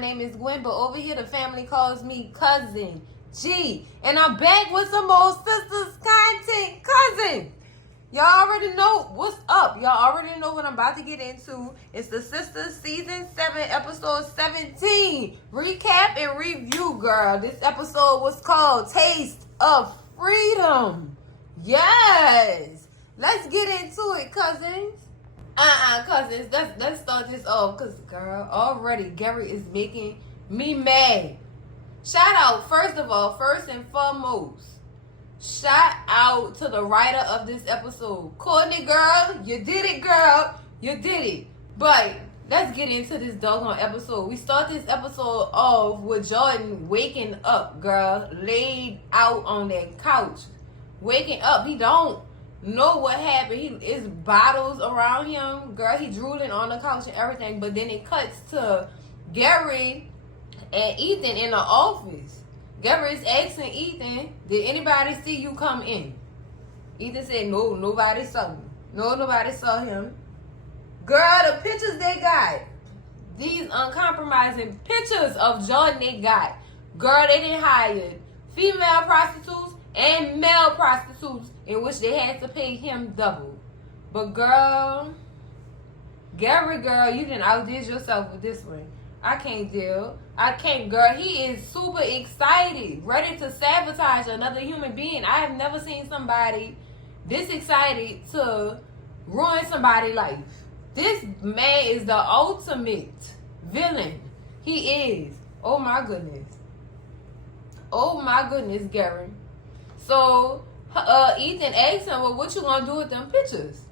name is Gwen, but over here the family calls me Cousin G. And I'm back with some more Sistas content. Cousin, y'all already know what's up. Y'all already know what I'm about to get into. It's the Sistas Season 7, Episode 17. Recap and review, girl. This episode was called Taste of Freedom. Yes. Let's get into it, cousins. Cousins, let's start this off. Because, girl, already Gary is making me mad. Shout out, first and foremost, shout out to the writer of this episode. Courtney, girl, you did it, girl. You did it. But let's get into this doggone episode. We start this episode off with Jordan waking up, girl, laid out on that couch. Waking up. He don't know what happened. Is bottles around him. Girl, he drooling on the couch and everything. But then it cuts to Gary and Ethan in the office. Gary is asking Ethan, did anybody see you come in? Ethan said, no, nobody saw me. No, nobody saw him. Girl, the pictures they got. These uncompromising pictures of Jordan they got. Girl, they didn't hire female prostitutes and male prostitutes in which they had to pay him double. But girl, Gary, girl, you done outdid yourself with this one. I can't deal. I can't, girl. He is super excited, ready to sabotage another human being. I have never seen somebody this excited to ruin somebody's life. This man is the ultimate villain. He is. Oh my goodness. Oh my goodness, Gary. So, Ethan asks him, well, what you gonna do with them pictures?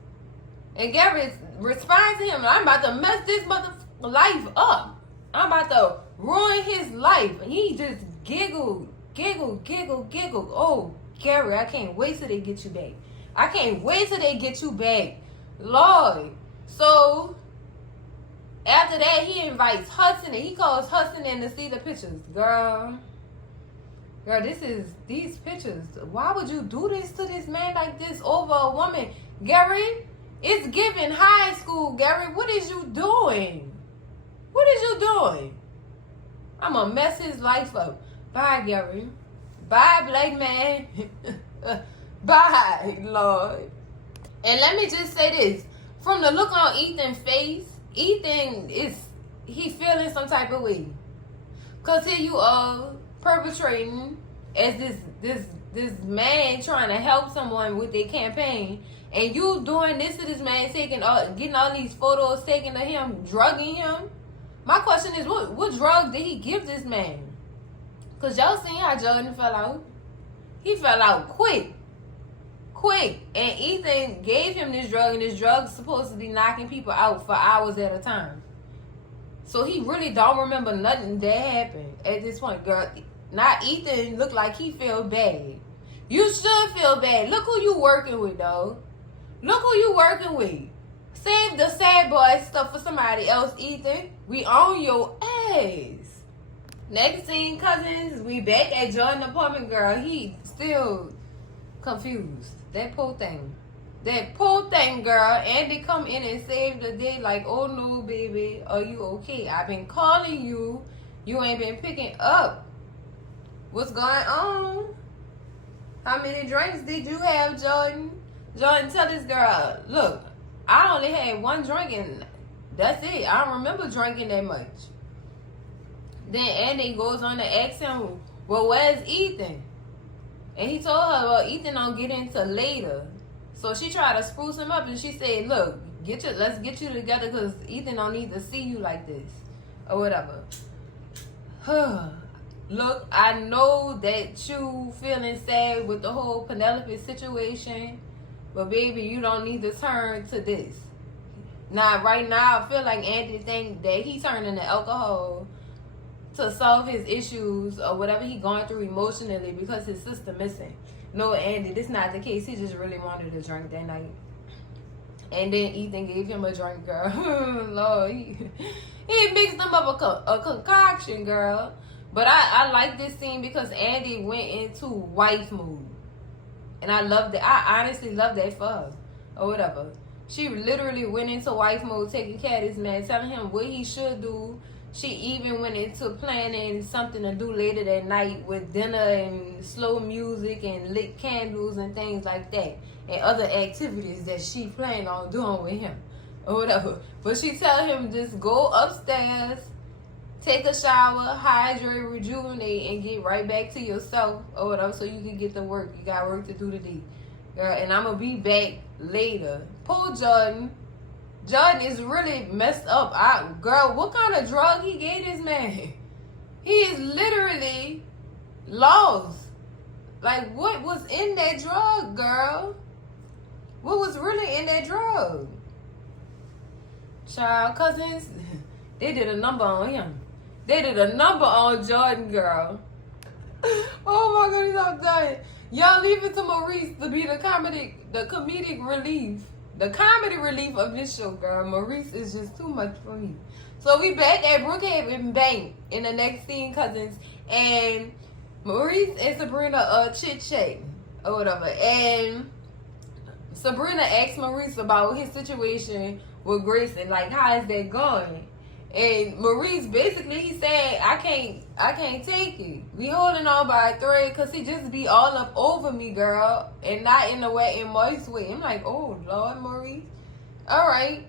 And Gary responds to him, I'm about to mess this motherfucker's life up. I'm about to ruin his life. And he just giggled. Oh, Gary, I can't wait till they get you back. I can't wait till they get you back. Lord. So, after that, he invites Hudson and he calls Hudson in to see the pictures. Girl, these pictures. Why would you do this to this man like this over a woman? Gary, it's giving high school, Gary. What is you doing? What is you doing? I'm going to mess his life up. Bye, Gary. Bye, black man. Bye, Lord. And let me just say this. From the look on Ethan's face, Ethan he feeling some type of way. Because here you are perpetrating as this man trying to help someone with their campaign. And you doing this to this man, getting all these photos taken of him, drugging him. My question is, what drug did he give this man? Because y'all seen how Jordan fell out. He fell out quick. And Ethan gave him this drug, and this drug's supposed to be knocking people out for hours at a time. So he really don't remember nothing that happened at this point, girl. Now Ethan look like he feel bad. You should feel bad. Look who you working with, though. Look who you working with. Save the sad boy stuff for somebody else, Ethan. We on your ass. Next scene, cousins, we back at Jordan's apartment, girl. He still confused. That poor thing, girl. Andy come in and save the day like, oh no, baby, are you okay? I've been calling you. You ain't been picking up. What's going on? How many drinks did you have, Jordan? Jordan, tell this girl, look, I only had one drink and that's it. I don't remember drinking that much. Then Andy goes on to ask him, well, where's Ethan? And he told her, well, Ethan don't get into later. So she tried to spruce him up and she said, look, let's get you together because Ethan don't need to see you like this. Or whatever. Look, I know that you feeling sad with the whole Penelope situation. But baby, you don't need to turn to this. Now, right now, I feel like Andy think that he turning to alcohol to solve his issues or whatever he going through emotionally because his sister missing. No, Andy, this not the case. He just really wanted a drink that night. And then Ethan gave him a drink, girl. Lord, he mixed them up a concoction, girl. But I like this scene because Andy went into wife mood. And I loved it. I honestly love that for her. Or whatever. She literally went into wife mode, taking care of this man, telling him what he should do, She even went into planning something to do later that night with dinner and slow music and lit candles and things like that. And other activities that she planned on doing with him. Or whatever. But she tell him just go upstairs, take a shower, hydrate, rejuvenate, and get right back to yourself or whatever so you can get to work. You got work to do today. Girl, and I'm going to be back later. Poor Jordan. Jordan is really messed up. Girl, what kind of drug he gave this man? He is literally lost. Like, what was in that drug, girl? What was really in that drug? Child, cousins, they did a number on him. They did a number on Jordan, girl. Oh my goodness, I'm dying. Y'all leave it to Maurice to be the comedic relief. The comedy relief of this show, girl. Maurice is just too much for me. So we back at Brookhaven Bank in the next scene, cousins. And Maurice and Sabrina chit-chatting or whatever. And Sabrina asked Maurice about his situation with Grayson. Like, how is that going? And Maurice basically, he said, I can't take it. We holding on by a thread because he just be all up over me, girl. And not in the wet and moist way. I'm like, oh, Lord, Maurice. All right,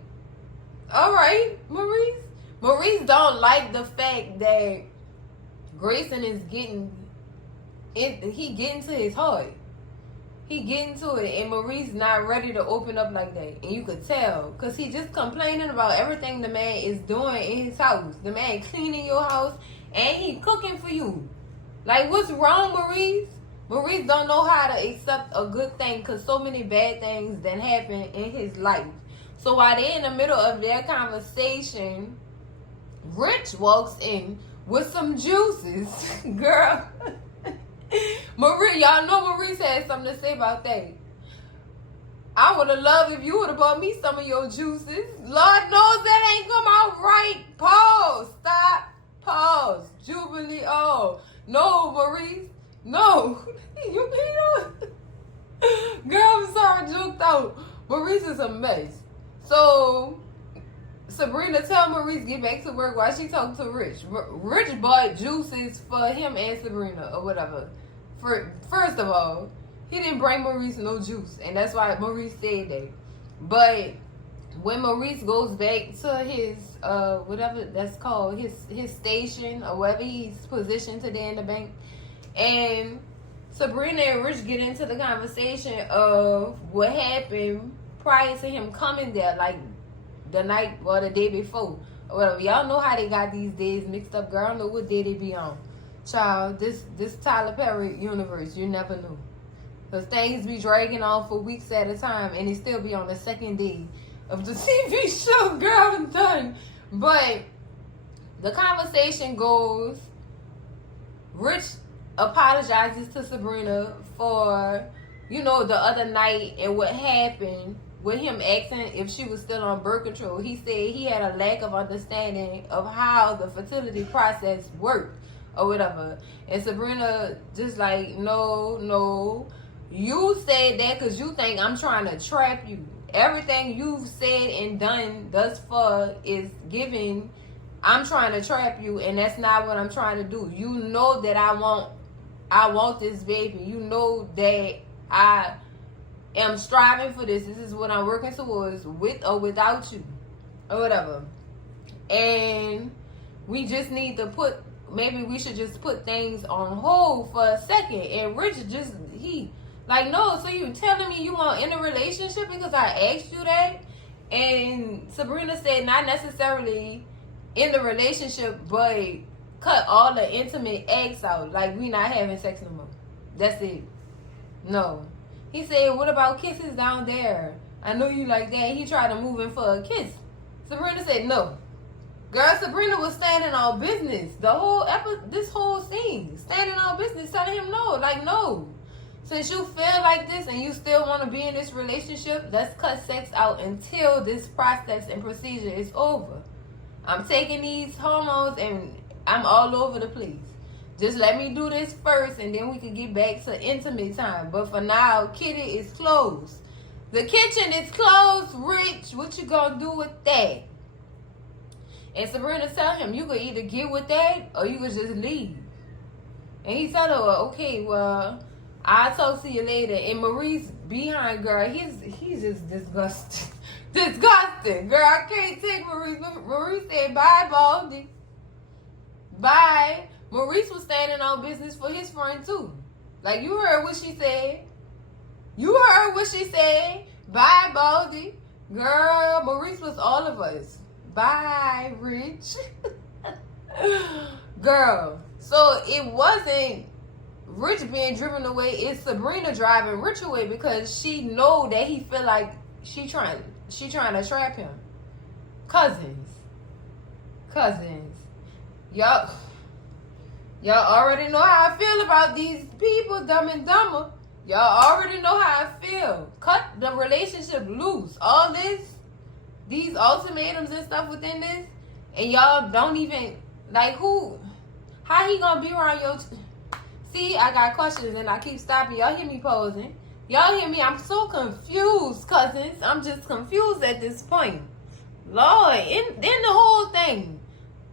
Maurice. Maurice don't like the fact that Grayson is getting to his heart. He getting to it, and Maurice not ready to open up like that. And you could tell, because he just complaining about everything the man is doing in his house. The man cleaning your house, and he cooking for you. Like, what's wrong, Maurice? Maurice don't know how to accept a good thing, because so many bad things that happen in his life. So while they're in the middle of their conversation, Rich walks in with some juices. Girl. Maurice, y'all know Maurice had something to say about that. I would have loved if you would have bought me some of your juices. Lord knows that ain't come out right. Pause. Stop. Pause. Jubilee. Oh. No, Maurice. No. You girl, I'm sorry, juked out. Maurice is a mess. So Sabrina tell Maurice get back to work while she talked to Rich. Rich bought juices for him and Sabrina or whatever. First of all, he didn't bring Maurice no juice, and that's why Maurice stayed there. But when Maurice goes back to his whatever that's called, his station or wherever he's positioned today in the bank, and Sabrina and Rich get into the conversation of what happened prior to him coming there, like the night or the day before or whatever. Y'all know how they got these days mixed up. Girl, I don't know what day they be on. Child, this Tyler Perry universe, you never know. Because things be dragging on for weeks at a time, and it still be on the second day of the TV show. Girl, I'm done. But the conversation goes, Rich apologizes to Sabrina for, the other night and what happened with him asking if she was still on birth control. He said he had a lack of understanding of how the fertility process worked or whatever. And Sabrina just like, no. You said that because you think I'm trying to trap you. Everything you've said and done thus far is giving, I'm trying to trap you, and that's not what I'm trying to do. You know that I want this baby. You know that I am striving for this. This is what I'm working towards, with or without you, or whatever. And we just need to maybe we should just put things on hold for a second. And Richard no, so you telling me you want in a relationship because I asked you that? And Sabrina said not necessarily in the relationship, but cut all the intimate acts out. Like, we not having sex no more. That's it. No. He said, what about kisses down there? I know you like that. He tried to move in for a kiss. Sabrina said no. Girl, Sabrina was standing on business. This whole scene. Standing on business, telling him no. Like, no. Since you feel like this and you still want to be in this relationship, let's cut sex out until this process and procedure is over. I'm taking these hormones and I'm all over the place. Just let me do this first and then we can get back to intimate time. But for now, Kitty is closed. The kitchen is closed, Rich. What you gonna do with that? And Sabrina tell him, you could either get with that or you could just leave. And he tell her, well, okay, well, I'll talk to you later. And Maurice behind, girl, he's just disgusted. Disgusted. Girl, I can't take Maurice. Maurice said, bye, Baldy. Bye. Maurice was standing on business for his friend, too. Like, you heard what she said. You heard what she said. Bye, Baldy. Girl, Maurice was all of us. Bye, Rich. Girl. So it wasn't Rich being driven away. It's Sabrina driving Rich away because she know that he feel like she trying to trap him. Cousins. Y'all already know how I feel about these people, Dumb and Dumber. Y'all already know how I feel. Cut the relationship loose. All this, these ultimatums and stuff within this, and y'all don't even, like, how he gonna be around your... See, I got questions and I keep stopping. Y'all hear me posing. Y'all hear me? I'm so confused, cousins. I'm just confused at this point. Lord, in the whole thing.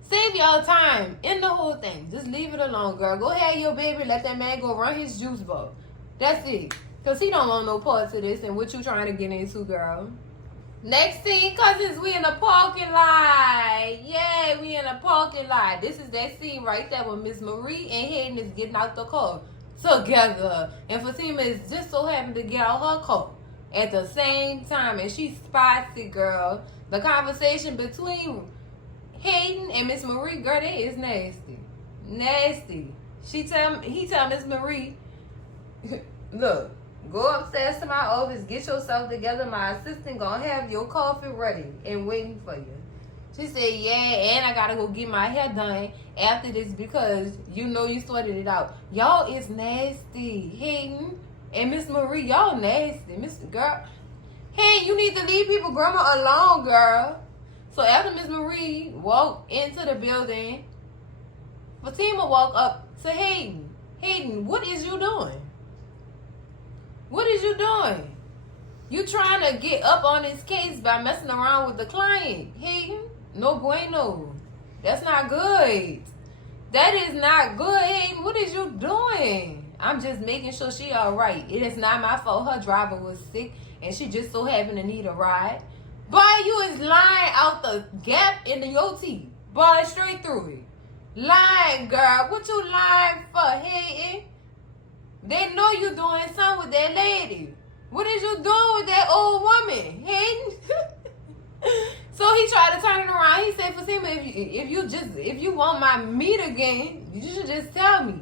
Save y'all time. In the whole thing. Just leave it alone, girl. Go have your baby. Let that man go run his juice bowl. That's it. Because he don't want no parts of this and what you trying to get into, girl. Next scene, cousins, we in a parking lot. Yeah, we in a parking lot. This is that scene right there when Miss Marie and Hayden is getting out the car together. And Fatima is just so happy to get out her car at the same time. And she spots it, girl. The conversation between Hayden and Miss Marie, girl, that is nasty. Nasty. He tell Miss Marie, look, go upstairs to my office, get yourself together. My assistant gonna have your coffee ready and waiting for you. She said, yeah, and I gotta go get my hair done after this because you know you sorted it out. Y'all is nasty. Hayden and Miss Marie, y'all nasty. Girl, hey, you need to leave people grandma alone, girl. So after Miss Marie walked into the building, Fatima walked up to Hayden. Hayden, what is you doing? What is you doing? You trying to get up on this case by messing around with the client. Hayden, no bueno. That's not good. That is not good, Hayden. What is you doing? I'm just making sure she all right. It is not my fault. Her driver was sick and she just so happened to need a ride. Boy, you is lying out the gap in the OT. Boy, straight through it. Lying, girl. What you lying for, Hayden? They know you doing something with that lady. What is you doing with that old woman, Hayden? So he tried to turn it around. He said, Fatima, if you want my meat again, you should just tell me.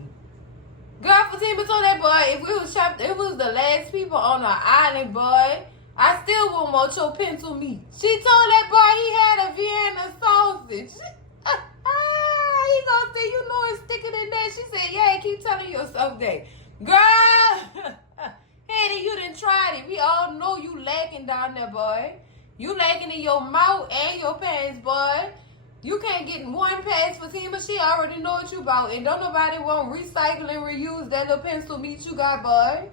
Girl, Fatima told that boy, if it was the last people on the island, boy, I still wouldn't want your pencil meat. She told that boy he had a Vienna sausage. He gonna say, you know it's sticking in there. She said, yeah, keep telling yourself that. Girl, Hetty, you done tried it. We all know you lacking down there, boy. You lacking in your mouth and your pants, boy. You can't get one past Fatima. She already know what you about. And don't nobody want recycle and reuse that little pencil meat you got, boy.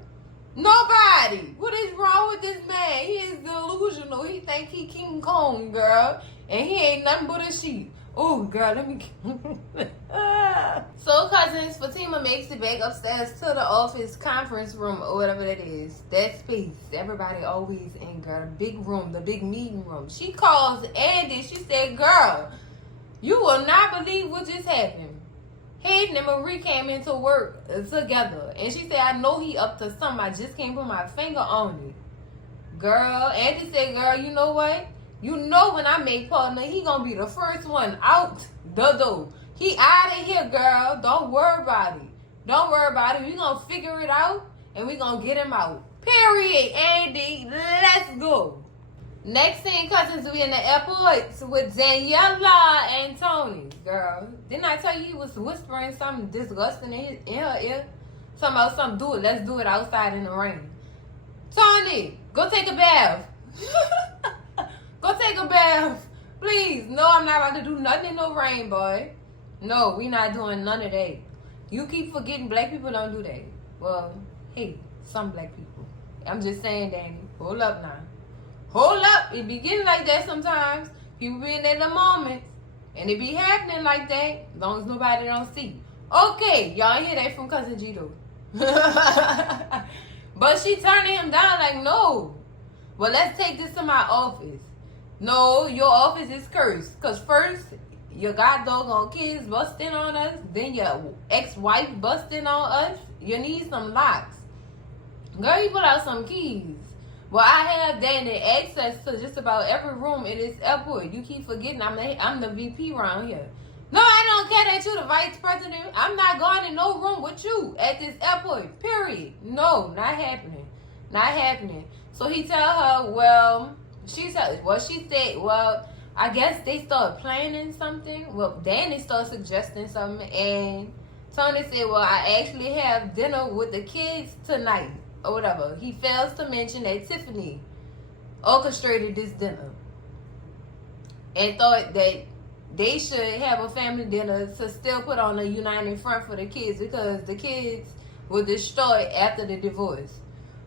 Nobody. What is wrong with this man? He is delusional. He think he King Kong, girl. And he ain't nothing but a sheep. Oh, girl, let me... So, cousins, Fatima makes it back upstairs to the office conference room or whatever that is. That space. Everybody always in, girl. The big room, the big meeting room. She calls Andy. She said, girl, you will not believe what just happened. Hayden and Marie came into work together. And she said, I know he up to something. I just can't put my finger on it. Girl, Andy said, girl, you know what? You know when I make partner, he gonna be the first one out the door. He out of here, girl. Don't worry about it. Don't worry about it. We gonna figure it out and we gonna get him out. Period, Andy. Let's go. Next thing, cousins, we in the airport with Daniela and Tony. Girl, didn't I tell you he was whispering something disgusting in her ear? Talking about something, do it. Let's do it outside in the rain. Tony, go take a bath. Go take a bath. Please. No, I'm not about to do nothing in no rain, boy. No, we not doing none of that. You keep forgetting black people don't do that. Well, hey, some black people. I'm just saying, Danny. Hold up now. Hold up. It be getting like that sometimes. People be in there in the moment. And it be happening like that, as long as nobody don't see. Okay, y'all hear that from Cousin G though. But she turning him down like, no. Well, let's take this to my office. No, your office is cursed. Because first, your god doggone kids busting on us. Then your ex-wife busting on us. You need some locks. Girl, you put out some keys. Well, I have Danny access to just about every room in this airport. You keep forgetting I'm the VP around here. No, I don't care that you the vice president. I'm not going in no room with you at this airport. Period. No, not happening. Not happening. So he tell her, well, she said, well, I guess they started planning something. Well, Danny started suggesting something, and Tony said, well, I actually have dinner with the kids tonight, or whatever. He fails to mention that Tiffany orchestrated this dinner and thought that they should have a family dinner to still put on a united front for the kids, because the kids were destroyed after the divorce.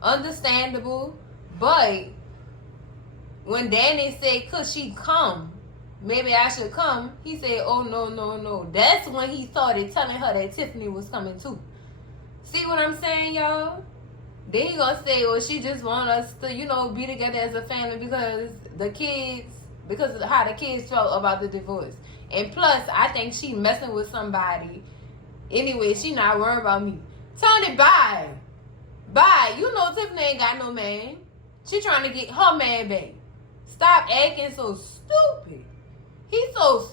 Understandable, but when Danny said, could she come? Maybe I should come. He said, oh, no. That's when he started telling her that Tiffany was coming too. See what I'm saying, y'all? Then he gonna say, well, she just want us to, be together as a family because of how the kids felt about the divorce. And plus, I think she messing with somebody. Anyway, she not worried about me. Tony, bye. Bye. Tiffany ain't got no man. She trying to get her man back. Stop acting so stupid. He's so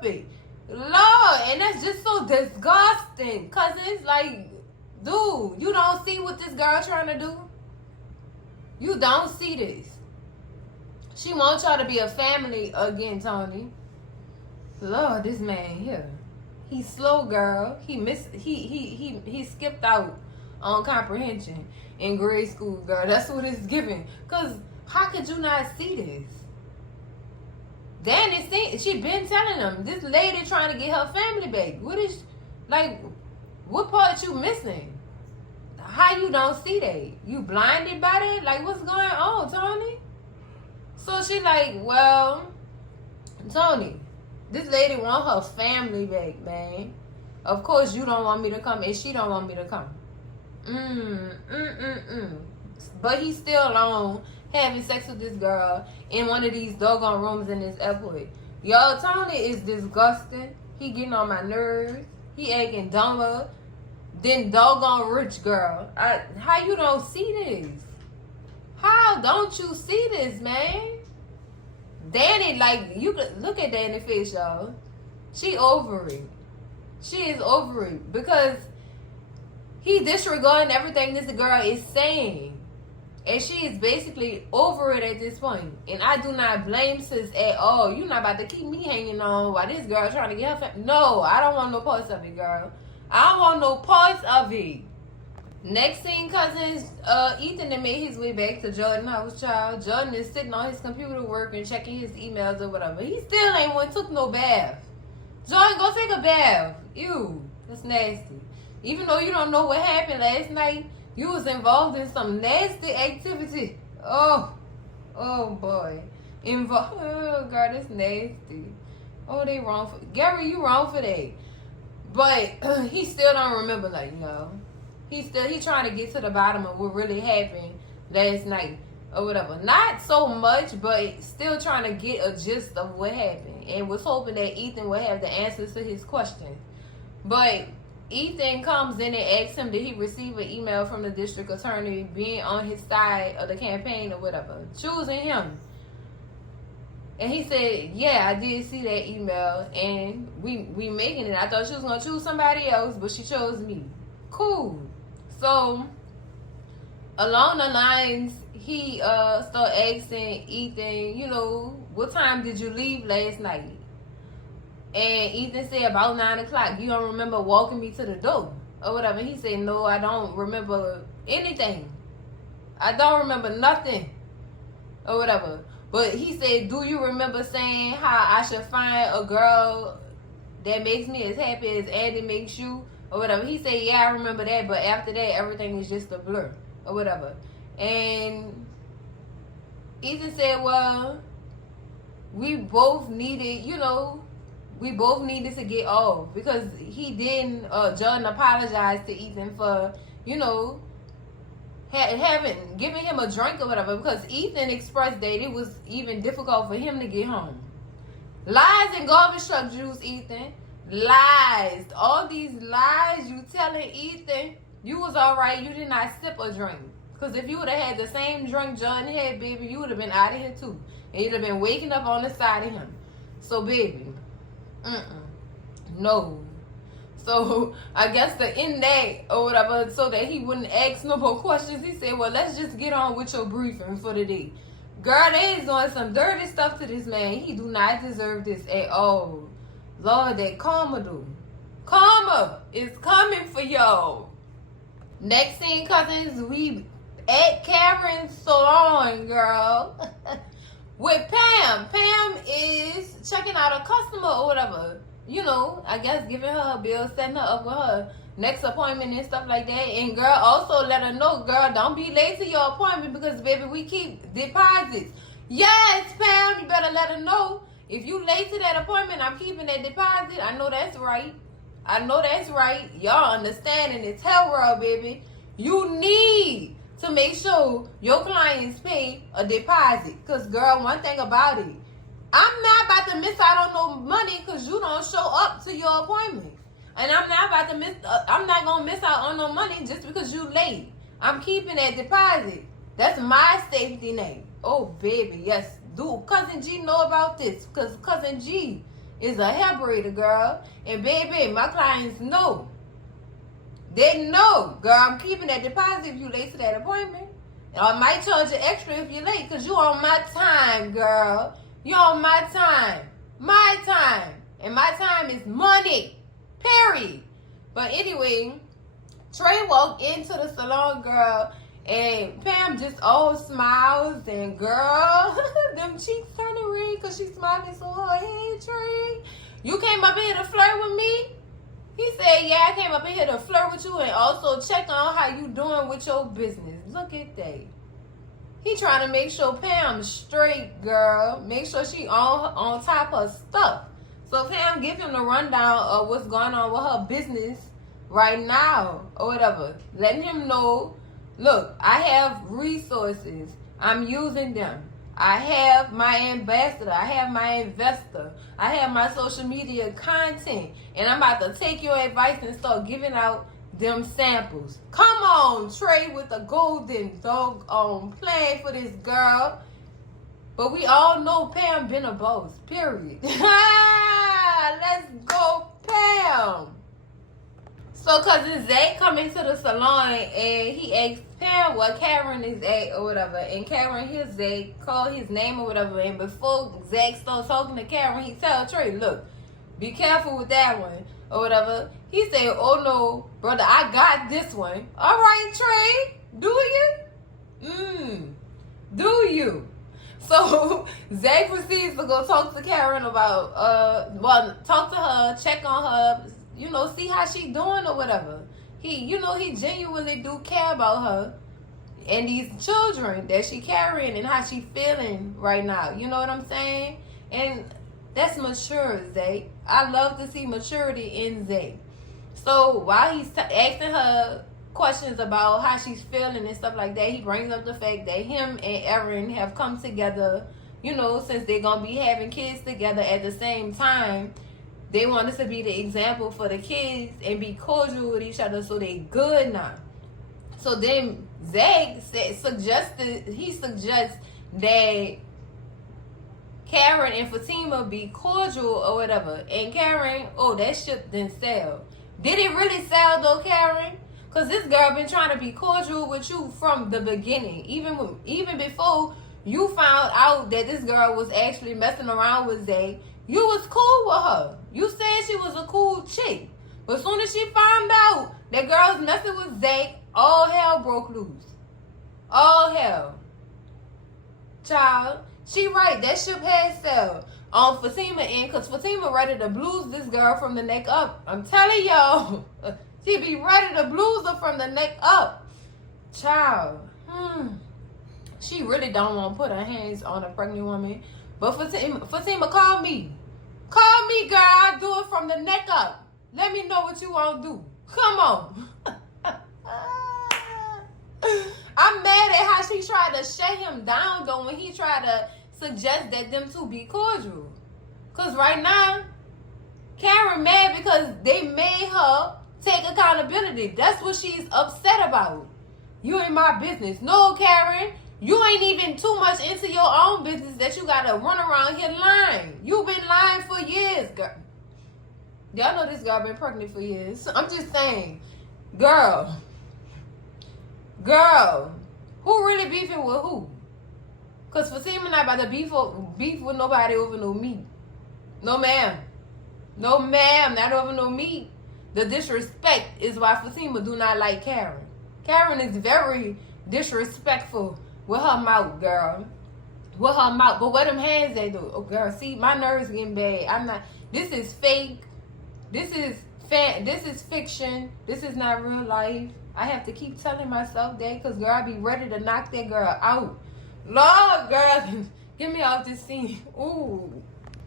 stupid. Lord, and that's just so disgusting. Cause it's like, dude, you don't see what this girl trying to do? You don't see this. She wants y'all to be a family again, Tony. Lord, this man here. He's slow, girl. He skipped out on comprehension in grade school, girl. That's what it's giving. Cause how could you not see this? Danny, she been telling him, this lady trying to get her family back. What part you missing? How you don't see that? You blinded by that? Like, what's going on, Tony? So she like, well, Tony, this lady want her family back, man. Of course you don't want me to come, and she don't want me to come. But he's still alone having sex with this girl in one of these doggone rooms in this airport. Yo, Tony is disgusting. He getting on my nerves. He acting dumber than doggone rich girl. How you don't see this? How don't you see this, man? Danny, like, you could look at Danny's face, y'all. She over it. She is over it because he disregarding everything this girl is saying. And she is basically over it at this point. And I do not blame sis at all. You're not about to keep me hanging on while this girl trying to get her family. No, I don't want no parts of it, girl. I don't want no parts of it. Next scene, cousins, Ethan had made his way back to Jordan's house, child. Jordan is sitting on his computer working, checking his emails or whatever. He still ain't took no bath. Jordan, go take a bath. Ew, that's nasty. Even though you don't know what happened last night, you was involved in some nasty activity. Oh boy. Oh, girl, that's nasty. Oh, they wrong for Gary, you wrong for that. But he still don't remember, like, He trying to get to the bottom of what really happened last night or whatever. Not so much, but still trying to get a gist of what happened. And was hoping that Ethan would have the answers to his questions. But Ethan comes in and asks him, did he receive an email from the district attorney being on his side of the campaign or whatever, choosing him. And he said, yeah, I did see that email, and we making it. I thought she was going to choose somebody else, but she chose me. Cool. So, along the lines, he started asking Ethan, what time did you leave last night? And Ethan said, about 9 o'clock. You don't remember walking me to the door or whatever. He said, no, I don't remember anything. I don't remember nothing or whatever. But he said, do you remember saying how I should find a girl that makes me as happy as Andy makes you or whatever? He said, yeah, I remember that. But after that, everything is just a blur or whatever. And Ethan said, well, we both needed, we both needed to get off because he didn't. Jordan apologized to Ethan for, you know, having given him a drink or whatever, because Ethan expressed that it was even difficult for him to get home. Lies and garbage truck juice, Ethan. Lies. All these lies you telling Ethan. You was alright. You did not sip a drink. Because if you would have had the same drink Jordan had, baby, you would have been out of here too. And you'd have been waking up on the side of him. So, baby, no. So, I guess to end that or whatever, so that he wouldn't ask no more questions, he said, well, let's just get on with your briefing for the day. Girl, they is doing some dirty stuff to this man. He do not deserve this at all. Lord, that karma do. Karma is coming for y'all. Next thing, cousins, we at Karen's salon, girl. With Pam. Pam is checking out a customer or whatever. You know, I guess giving her a bill, setting her up with her next appointment and stuff like that. And girl, also let her know, girl, don't be late to your appointment because, baby, we keep deposits. Yes, Pam, you better let her know. If you late to that appointment, I'm keeping that deposit. I know that's right. I know that's right. Y'all understand in this hell world, baby. You need to make sure your clients pay a deposit. Because, girl, one thing about it, I'm not about to miss out on no money because you don't show up to your appointment. And I'm not about to I'm not going to miss out on no money just because you late. I'm keeping that deposit. That's my safety net. Oh, baby, yes. Do Cousin G know about this? Because Cousin G is a hair braider, girl. And, baby, my clients know. They know, girl, I'm keeping that deposit if you late to that appointment. And I might charge you extra if you're late because you on my time, girl. You on my time. My time. And my time is money. Period. But anyway, Trey walked into the salon, girl, and Pam just all smiles, and girl, them cheeks turning red because she's smiling so hard. Hey, Trey, you came up here to flirt with me? He said, yeah, I came up in here to flirt with you and also check on how you doing with your business. Look at that. He trying to make sure Pam's straight, girl. Make sure she on top of stuff. So Pam give him the rundown of what's going on with her business right now or whatever. Letting him know, look, I have resources. I'm using them. I have my ambassador. I have my investor. I have my social media content. And I'm about to take your advice and start giving out them samples. Come on, Trey, with the golden doggone plan for this girl. But we all know Pam been a boss, period. Let's go, Pam. So, cousin Zach come into the salon and he asked Pam what Karen is at or whatever. And Karen hears Zach, call his name or whatever. And before Zach starts talking to Karen, he tell Trey, look, be careful with that one or whatever. He said, oh no, brother, I got this one. All right, Trey, do you? Do you? So Zach proceeds to go talk to Karen about, talk to her, check on her, you know, see how she doing or whatever. He genuinely do care about her and these children that she carrying and how she feeling right now. You know what I'm saying? And that's mature, Zach. I love to see maturity in Zach. So while he's asking her questions about how she's feeling and stuff like that, he brings up the fact that him and Erin have come together, you know, since they're going to be having kids together at the same time. They want us to be the example for the kids and be cordial with each other so they good now. So then Zach suggests that Karen and Fatima be cordial or whatever. And Karen, that ship didn't sell. Did it really sell though, Karen? Because this girl been trying to be cordial with you from the beginning. Even before you found out that this girl was actually messing around with Zach, you was cool with her. You said she was a cool chick. But as soon as she found out that girl's messing with Zach, all hell broke loose. All hell. Child, she right. That ship had sailed on Fatima end because Fatima ready to blues this girl from the neck up. I'm telling y'all. She be ready to blues her from the neck up. Child. She really don't want to put her hands on a pregnant woman. But Fatima called me. Call me, girl. I'll do it from the neck up. Let me know what you want to do. Come on. I'm mad at how she tried to shut him down, though, when he tried to suggest that them two be cordial. Because right now, Karen mad because they made her take accountability. That's what she's upset about. You ain't my business. No, Karen. You ain't even too much into your own business that you got to run around here lying. You've been lying for years, girl. Y'all know this girl been pregnant for years. I'm just saying. Girl, who really beefing with who? Because Fatima not about to beef with nobody over no meat. No, ma'am. No, ma'am. Not over no meat. The disrespect is why Fatima do not like Karen. Karen is very disrespectful with her mouth, girl. With her mouth. But what them hands they do? Oh, girl, see, my nerves getting bad. I'm not. This is fake. This is fiction. This is not real life. I have to keep telling myself that because, girl, I be ready to knock that girl out. Lord, girl, get me off this scene. Ooh.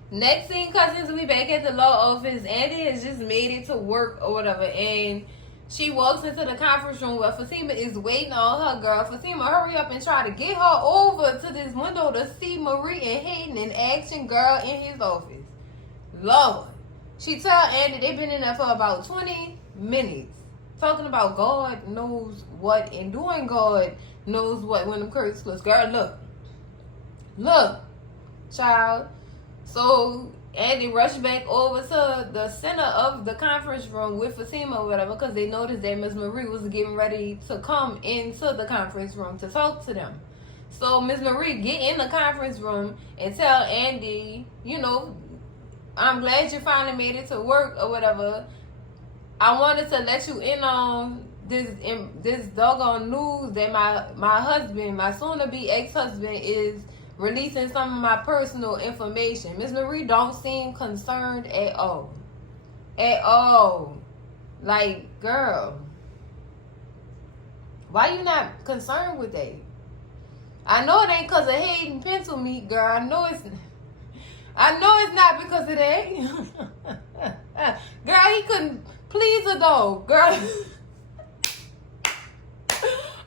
Next scene, cousins, we back at the law office. Andy has just made it to work or whatever, and she walks into the conference room where Fatima is waiting on her, girl. Fatima, hurry up and try to get her over to this window to see Marie and Hayden in action, girl, in his office. Lord. She tell Andy they've been in there for about 20 minutes. Talking about God knows what and doing God knows what when them curtains close. Girl, look, child. So Andy rushed back over to the center of the conference room with Fatima or whatever because they noticed that Miss Marie was getting ready to come into the conference room to talk to them. So Miss Marie get in the conference room and tell Andy, you know, I'm glad you finally made it to work or whatever. I wanted to let you in on this doggone news that my husband, my soon-to-be ex-husband, is releasing some of my personal information. Miss Marie don't seem concerned at all. At all. Like, girl, why you not concerned with that? I know it ain't because of Hayden pencil meat, girl. I know it's not because of that. Girl, he couldn't please her though, girl.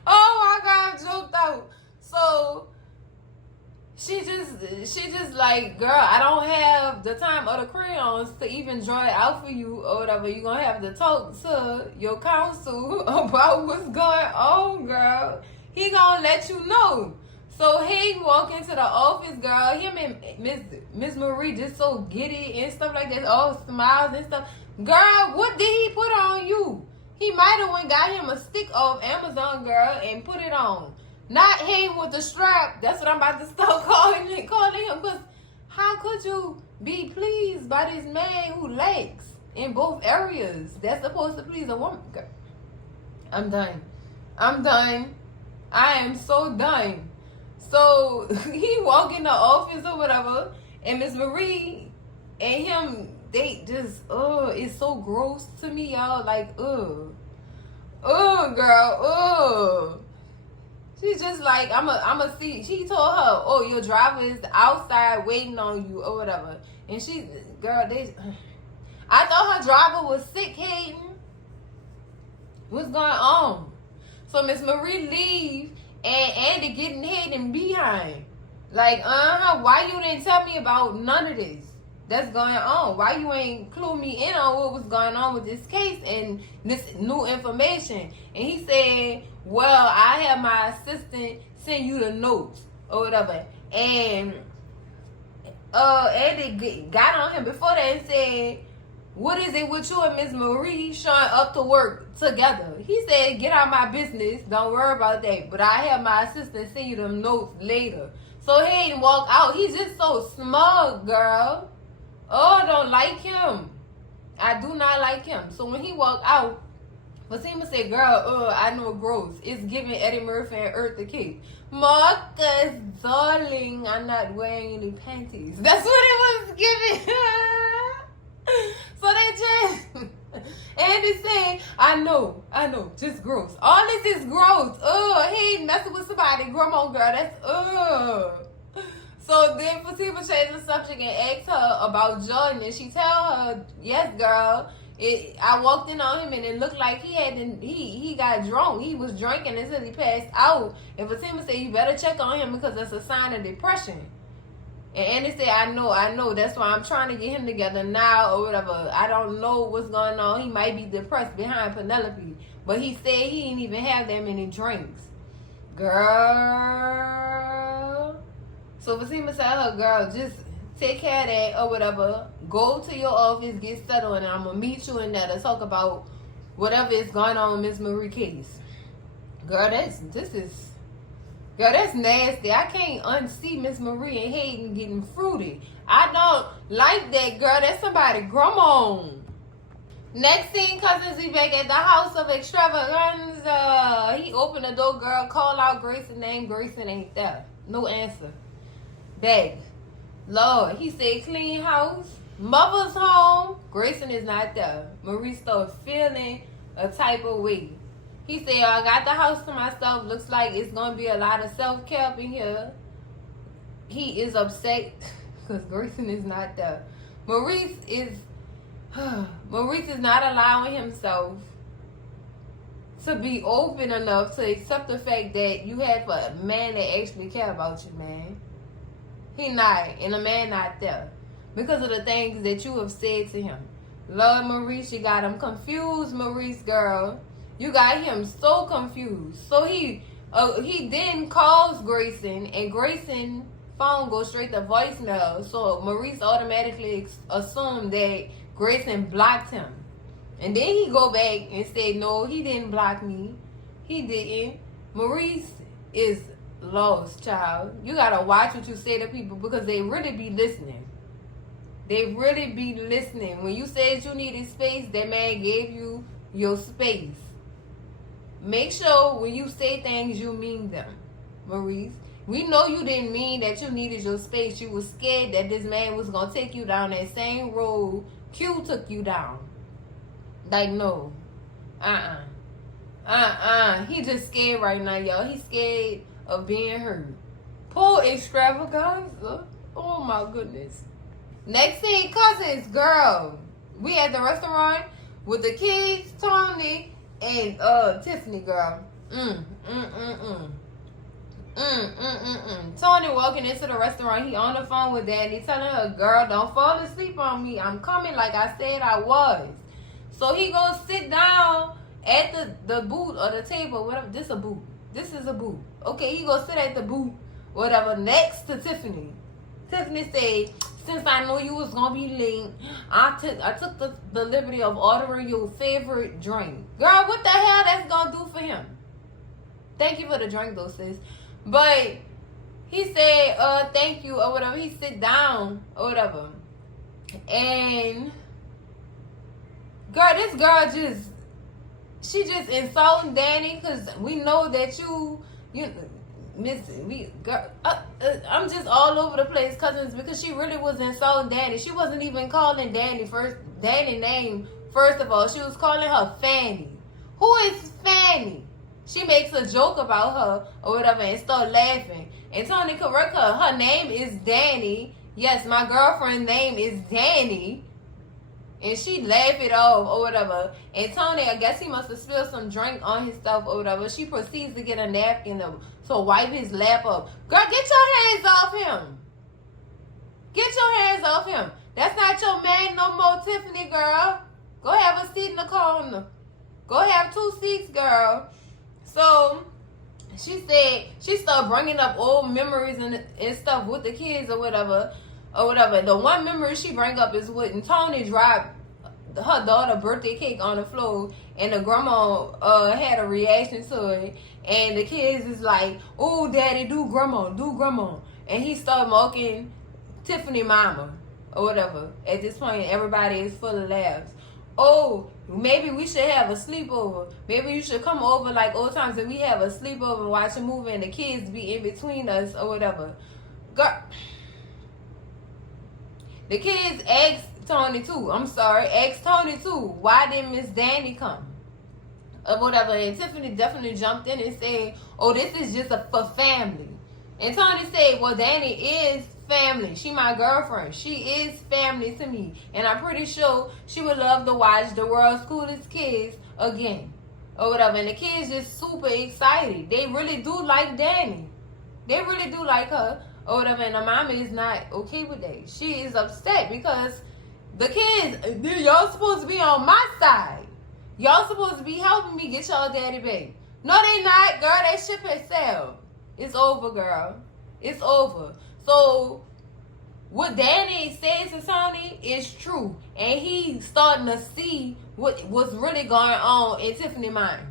Oh my God, I joked out. So she just like, girl, I don't have the time or the crayons to even draw it out for you or whatever. You're gonna have to talk to your counsel about what's going on, girl. He gonna let you know. So he walk into the office, girl. Him and Miss Marie just so giddy and stuff like that. All smiles and stuff. Girl, what did he put on you? He might have went got him a stick off Amazon, girl, and put it on. Not him with the strap. That's what I'm about to start calling him. Because how could you be pleased by this man who lacks in both areas? That's supposed to please a woman, girl. I'm done. I am so done. So he walk in the office or whatever, and Miss Marie and him, they just, it's so gross to me, y'all. Like, girl, She's just like, I'ma see. She told her, oh, your driver is outside waiting on you or whatever. And she, girl, I thought her driver was sick, Hayden. What's going on? So Miss Marie leave. And Andy getting Hayden behind. Like, why you didn't tell me about none of this that's going on? Why you ain't clue me in on what was going on with this case and this new information? And he said, well, I have my assistant send you the notes or whatever. And Andy got on him before that and said, what is it with you and Miss Marie showing up to work together? He said, get out my business. Don't worry about that. But I have my assistant send you them notes later. So he didn't walk out. He's just so smug, girl. Oh, I don't like him. I do not like him. So when he walked out, Fatima said, girl, I know it gross. It's giving Eddie Murphy and Eartha Kitt. Marcus, darling, I'm not wearing any panties. That's what it was giving. So they just, Andy saying, I know, just gross. All this is gross. He ain't messing with somebody. Come on, girl, that's, So then Fatima changed the subject and asked her about Jordan, and she tell her, "Yes, girl. I walked in on him, and it looked like he got drunk. He was drinking until he passed out." And Fatima said, "You better check on him because that's a sign of depression." And Annie said, I know. That's why I'm trying to get him together now or whatever. I don't know what's going on. He might be depressed behind Penelope. But he said he didn't even have that many drinks. Girl. So Fatima said, her girl, just take care of that or whatever. Go to your office, get settled, and I'm going to meet you in there to talk about whatever is going on with Miss Marie case. Girl, that's nasty. I can't unsee Miss Marie and Hayden getting fruity. I don't like that, girl. That's somebody grandma. Next scene, Cousins be back at the house of extravaganza. He opened the door, girl, call out Grayson name. Grayson ain't there. No answer. Dad. Lord, he said clean house. Mother's home. Grayson is not there. Marie started feeling a type of way. He said, I got the house to myself. Looks like it's going to be a lot of self-care up in here. He is upset because Grayson is not there. Maurice is not allowing himself to be open enough to accept the fact that you have a man that actually care about you, man. He not, and a man not there. Because of the things that you have said to him. Lord, Maurice, you got him confused, Maurice, girl. You got him so confused. So he then calls Grayson, and Grayson phone goes straight to voicemail. So Maurice automatically assumed that Grayson blocked him. And then he go back and say, no, he didn't block me. He didn't. Maurice is lost, child. You gotta watch what you say to people because they really be listening. They really be listening. When you said you needed space, that man gave you your space. Make sure when you say things, you mean them, Maurice. We know you didn't mean that you needed your space. You was scared that this man was going to take you down that same road Q took you down. Like, no. He just scared right now, y'all. He's scared of being hurt. Poor extravaganza. Oh, my goodness. Next scene, Cousins, girl. We at the restaurant with the kids, Tony, and Tiffany, girl. Tony walking into the restaurant. He on the phone with Daddy, telling her, girl, don't fall asleep on me. I'm coming like I said I was. So he goes sit down at the booth or the table, whatever. This a booth. This is a booth. Okay, he goes sit at the booth, whatever, next to Tiffany. Tiffany said, since I know you was gonna be late, I took the liberty of ordering your favorite drink. Girl, what the hell that's gonna do for him? Thank you for the drink though, sis. But he said, thank you or whatever. He sit down or whatever. And girl, this girl she just insulting Danny because we know that you girl, I'm just all over the place, Cousins, because she really was insulting Danny. She wasn't even calling Danny name first of all. She was calling her Fanny. Who is Fanny? She makes a joke about her or whatever and start laughing. And Tony correct her. Her name is Danny. Yes, my girlfriend's name is Danny. And she laughed it off or whatever. And Tony, I guess he must have spilled some drink on his stuff or whatever. She proceeds to get a napkin to wipe his lap up. Girl, get your hands off him. Get your hands off him. That's not your man no more, Tiffany, girl. Go have a seat in the corner. Go have 2 seats, girl. So she said she started bringing up old memories and stuff with the kids or whatever. The one memory she bring up is when Tony dropped her daughter's birthday cake on the floor, and the grandma had a reaction to it, and the kids is like, "Oh, Daddy, do grandma," and he started mocking Tiffany mama or whatever. At this point, everybody is full of laughs. Oh, maybe we should have a sleepover. Maybe you should come over like old times and we have a sleepover and watch a movie and the kids be in between us or whatever. Girl. The kids asked Tony too, why didn't Miss Danny come? Or whatever. And Tiffany definitely jumped in and said, oh, this is just for family. And Tony said, well, Danny is family. She my girlfriend. She is family to me. And I'm pretty sure she would love to watch The World's Coolest Kids again. Or whatever. And the kids just super excited. They really do like Danny. They really do like her. Or whatever. And the mama is not okay with that. She is upset because the kids, y'all supposed to be on my side. Y'all supposed to be helping me get y'all daddy back. No, they not, girl. That ship has sailed. It's over, girl. It's over. So, what Danny says to Tony is true. And he's starting to see what's really going on in Tiffany's mind.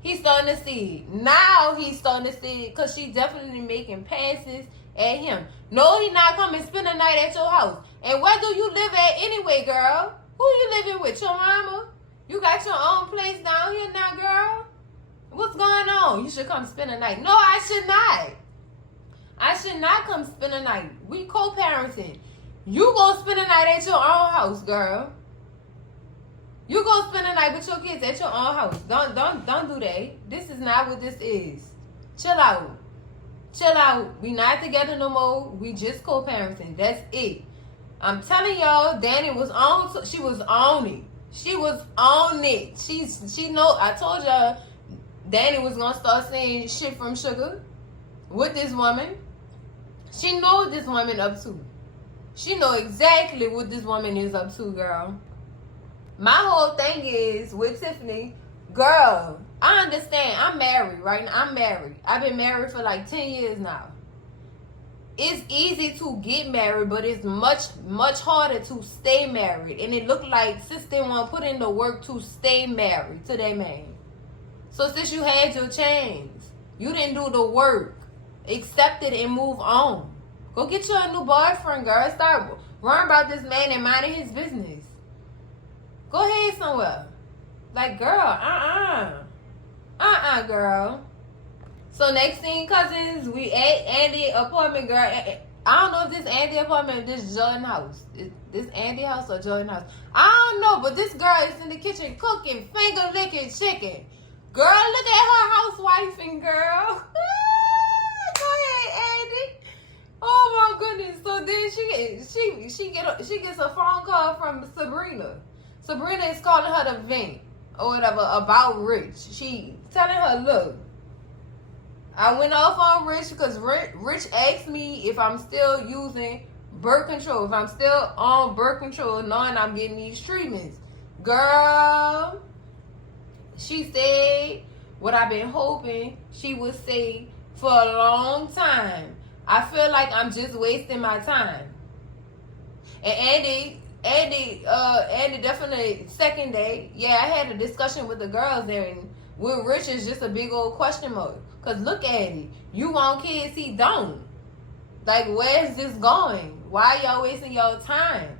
He's starting to see it. Now he's starting to see it because she's definitely making passes at him. No, he's not coming spend the night at your house. And where do you live at anyway, girl? Who you living with? Your mama? You got your own place down here now, girl? What's going on? You should come spend the night. No, I should not. I should not come spend the night. We co-parenting. You go spend the night at your own house, girl. You go spend the night with your kids at your own house. Don't do that. This is not what this is. Chill out. Chill out. We not together no more. We just co-parenting. That's it. I'm telling y'all, Danny was on. She was on it. She was on it. She know. I told y'all, Danny was gonna start saying shit from Sugar with this woman. She know what this woman up to. She know exactly what this woman is up to, girl. My whole thing is with Tiffany, girl, I understand. I'm married, right now. I'm married. I've been married for like 10 years now. It's easy to get married, but it's much harder to stay married. And it looked like sis didn't want to put in the work to stay married to that man. So since you had your chance, you didn't do the work. Accept it and move on. Go get you a new boyfriend, girl. Start worrying about this man and minding his business. Go ahead somewhere. Like, girl, girl. So next thing, cousins, we at Andy apartment, girl. I don't know if this Andy apartment or this Jordan house. Is this Andy house or Jordan house? I don't know, but this girl is in the kitchen cooking, finger licking chicken. Girl, look at her housewifing, girl. Go ahead, Andy. Oh my goodness. So then she gets a phone call from Sabrina. Sabrina is calling her to vent or whatever about Rich. She telling her, look, I went off on Rich because Rich asked me if I'm still using birth control, if I'm still on birth control, knowing I'm getting these treatments. Girl, she said what I've been hoping she would say for a long time. I feel like I'm just wasting my time. And Andy definitely second day. Yeah, I had a discussion with the girls there, and with Rich is just a big old question mark. Cause look at it. You want kids, he don't. Like, where's this going? Why y'all wasting your time?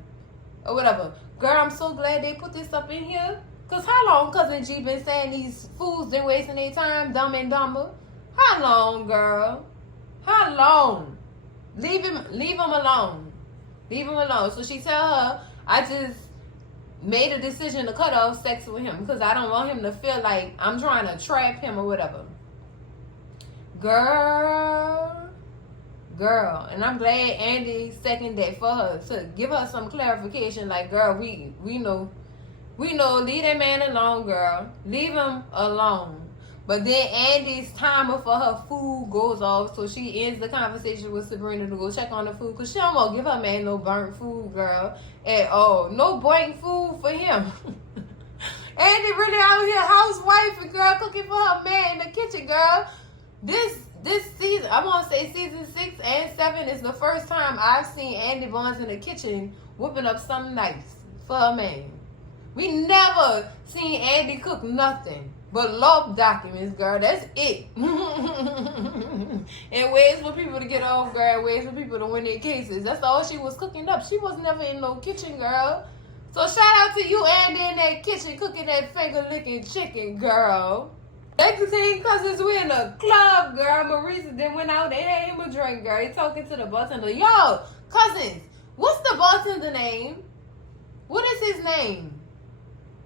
Or whatever. Girl, I'm so glad they put this up in here. Cause how long Cousin G been saying these fools been wasting their time, Dumb and Dumber? How long, girl? How long? Leave him alone. Leave him alone. So she tell her, I just made a decision to cut off sex with him because I don't want him to feel like I'm trying to trap him or whatever. Girl. And I'm glad Andy seconded that for her to give her some clarification. Like, girl, we know, leave that man alone, girl. Leave him alone. But then Andy's timer for her food goes off, so she ends the conversation with Sabrina to go check on the food because she don't want to give her man no burnt food, girl, at all. No burnt food for him. Andy really out here housewife and girl cooking for her man in the kitchen, girl. This season, I want to say season 6 and 7 is the first time I've seen Andy Barnes in the kitchen whipping up something nice for her man. We never seen Andy cook nothing but love documents, girl. That's it. And ways for people to get off, girl. Ways for people to win their cases. That's all she was cooking up. She was never in no kitchen, girl. So shout out to you, Andy, in that kitchen cooking that finger licking chicken, girl. Next thing, cousins, we in a club, girl. Marisa then went out and had him a drink, girl. He talking to the bartender. Yo, cousins, what's the bartender name? What is his name?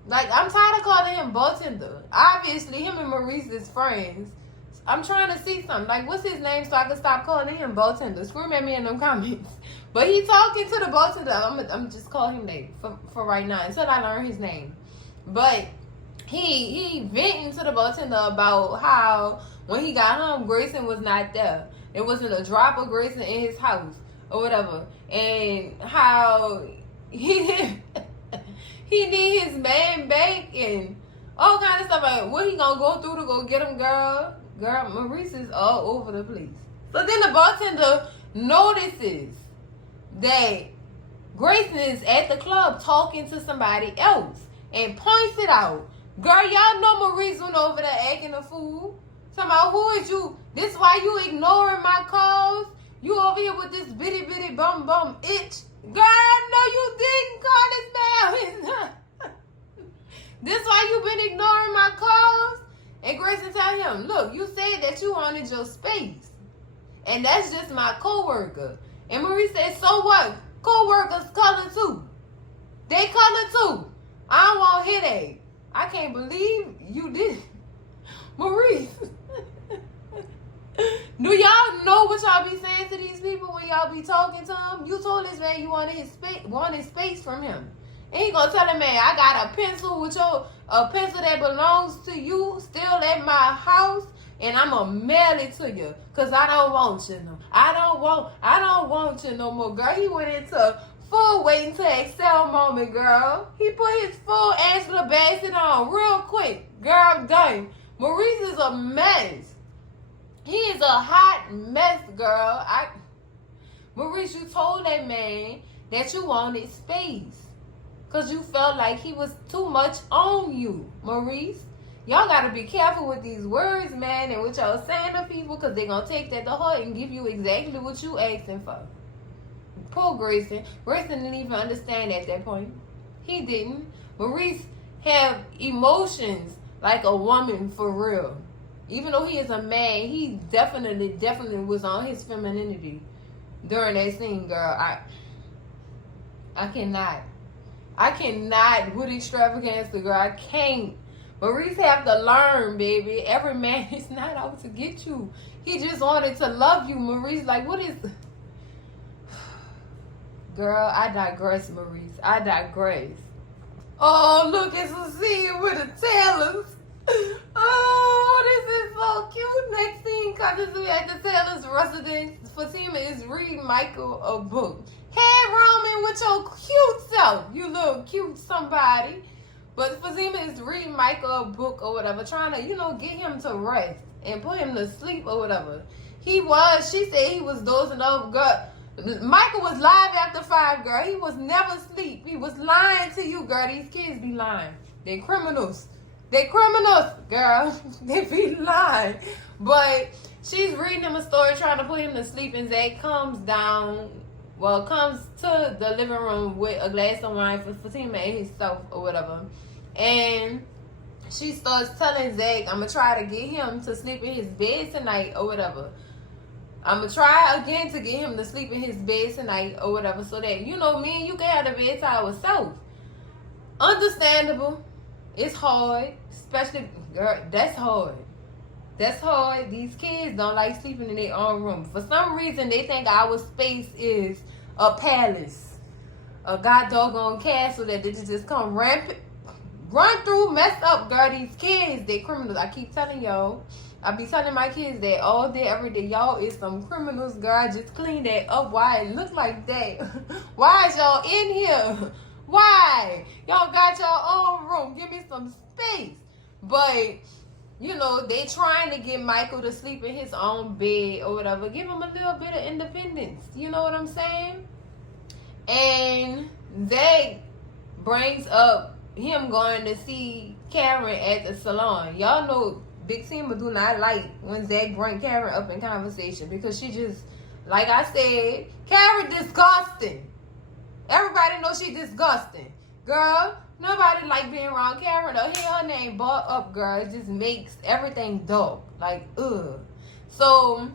Like, I'm tired of calling him bartender. Obviously, him and Maurice is friends. I'm trying to see something. Like, what's his name so I can stop calling him bartender? Scream at me in them comments. But he talking to the bartender. I'm just calling him name for right now until I learn his name. But he venting to the bartender about how when he got home, Grayson was not there. There wasn't a drop of Grayson in his house or whatever. And how he need his man back and all kind of stuff. Like, what he gonna go through to go get him, girl? Girl, Maurice is all over the place. So then the bartender notices that Grayson is at the club talking to somebody else and points it out. Girl, y'all know Maurice went over there acting a fool. Talking about, who is you? This why you ignoring my calls? You over here with this bitty bitty bum bum itch. Girl, no you didn't call this man. This why you been ignoring my calls? And Grayson tell him, look, you said that you wanted your space. And that's just my co-worker. And Maurice said, so what? Co-workers color too. They color too. I don't want headache. I can't believe you did. Maurice. Do y'all know what y'all be saying to these people when y'all be talking to them? You told this man you wanted space from him. And he gonna tell him, man, I got a pencil a pencil that belongs to you still at my house, and I'm gonna mail it to you, cause I don't want you no. I don't want you no more, girl. He went into full waiting to excel moment, girl. He put his full Angela Bassett on real quick, girl. Dang, Maurice is a mess. He is a hot mess, girl. Maurice, you told that man that you wanted space. Because you felt like he was too much on you, Maurice. Y'all got to be careful with these words, man, and what y'all saying to people, because they're going to take that to heart and give you exactly what you asking for. Poor Grayson. Grayson didn't even understand at that point. He didn't. Maurice have emotions like a woman for real. Even though he is a man, he definitely was on his femininity during that scene, girl. I cannot with extravaganza, girl. I can't. Maurice have to learn, baby. Every man is not out to get you. He just wanted to love you, Maurice. Like, what is... Girl, I digress, Maurice. I digress. Oh, look, it's a scene with the Taylors. Oh, this is so cute. Next scene comes to at the Taylor's residence. Fatima is reading Michael a book. Head roaming with your cute self, you little cute somebody. But Fatima is reading Michael a book or whatever, trying to, get him to rest and put him to sleep or whatever. She said he was dozing off, girl. Michael was live after 5, girl. He was never asleep. He was lying to you, girl. These kids be lying. They criminals. They criminals, girl. They be lying. But she's reading him a story, trying to put him to sleep, and Zach comes to the living room with a glass of wine for Fatima and himself or whatever. And she starts telling Zach, I'm going to try to get him to sleep in his bed tonight or whatever. I'm going to try again to get him to sleep in his bed tonight or whatever, so that, me and you can have the bed to ourselves. Understandable. It's hard. Especially, girl, that's hard. That's hard. These kids don't like sleeping in their own room. For some reason, they think our space is a palace. A god doggone castle that they just come run through, mess up, girl. These kids, they criminals. I keep telling y'all. I be telling my kids that all day, every day. Y'all is some criminals, girl. Just clean that up. Why it look like that? Why is y'all in here? Why? Y'all got your own room. Give me some space. But, they trying to get Michael to sleep in his own bed or whatever. Give him a little bit of independence. You know what I'm saying? And they brings up him going to see Karen at the salon. Y'all know Big Tima do not like when Zach bring Karen up in conversation, because she just, like I said, Karen disgusting. Everybody knows she disgusting. Girl, nobody like being around Karen. Or hear her name brought up, girl. It just makes everything dark. Like, ugh. So,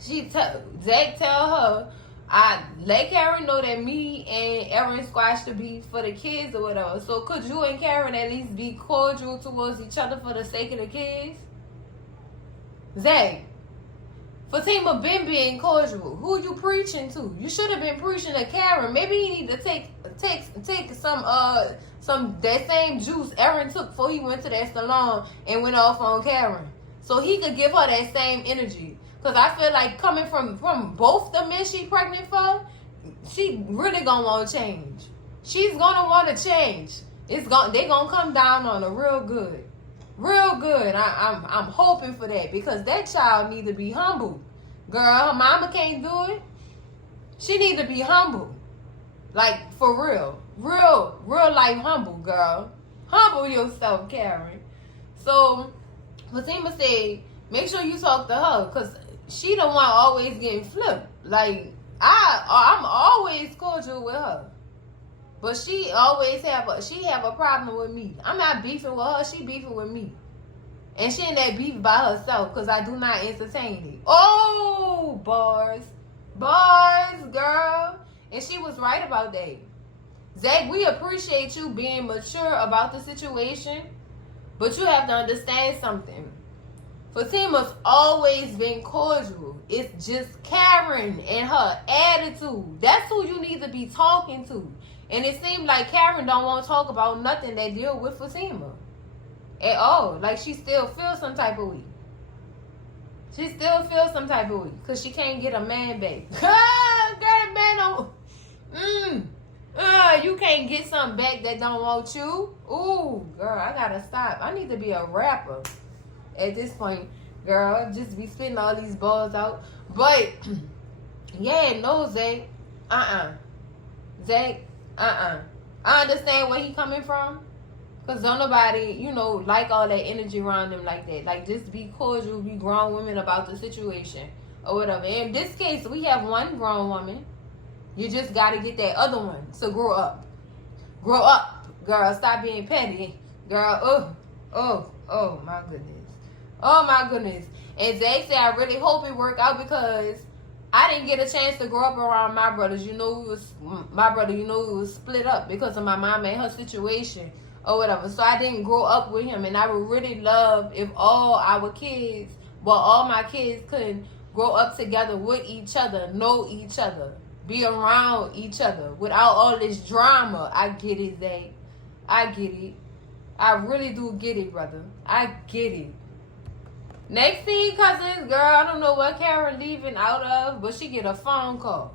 Zach tell her, I let Karen know that me and Erin squashed the beef for the kids or whatever. So could you and Karen at least be cordial towards each other for the sake of the kids? Zay, Fatima been being cordial. Who you preaching to? You should have been preaching to Karen. Maybe you need to take some that same juice Aaron took before he went to that salon and went off on Karen, so he could give her that same energy. Cause I feel like coming from both the men she pregnant for, she really gonna want to change. She's gonna want to change. They gonna come down on her real good. Real good. I'm hoping for that, because that child need to be humble. Girl, her mama can't do it. She need to be humble. Like, for real. Real life humble, girl. Humble yourself, Karen. So, Fatima said, make sure you talk to her, because she the one always getting flipped. Like, I'm always cordial with her. But she always have a problem with me. I'm not beefing with her, she beefing with me. And she in that beef by herself, because I do not entertain it. Oh, bars. Bars, girl. And she was right about that. Zach, we appreciate you being mature about the situation, but you have to understand something. Fatima's always been cordial. It's just Karen and her attitude. That's who you need to be talking to. And it seems like Karen don't want to talk about nothing that deal with Fatima at all. Like, she still feels some type of way. She still feels some type of way because she can't get a man back. Got a man on. You can't get something back that don't want you. Ooh, girl, I gotta stop. I need to be a rapper at this point, girl. Just be spitting all these balls out. But yeah, no, Zach. Zach. I understand where he coming from, because don't nobody, like all that energy around them like that. Like, just be cordial, be grown women about the situation or whatever. In this case, we have one grown woman. You just got to get that other one to grow up. Grow up, girl. Stop being petty, girl. Oh my goodness. Oh my goodness. And Zach said, I really hope it work out, because I didn't get a chance to grow up around my brothers. We was split up because of my mom and her situation or whatever. So I didn't grow up with him. And I would really love if all my kids could grow up together with each other, know each other, be around each other without all this drama. I get it, Zach. I get it. I really do get it, brother. I get it. Next thing, cousins, girl, I don't know what Karen leaving out of, but she get a phone call.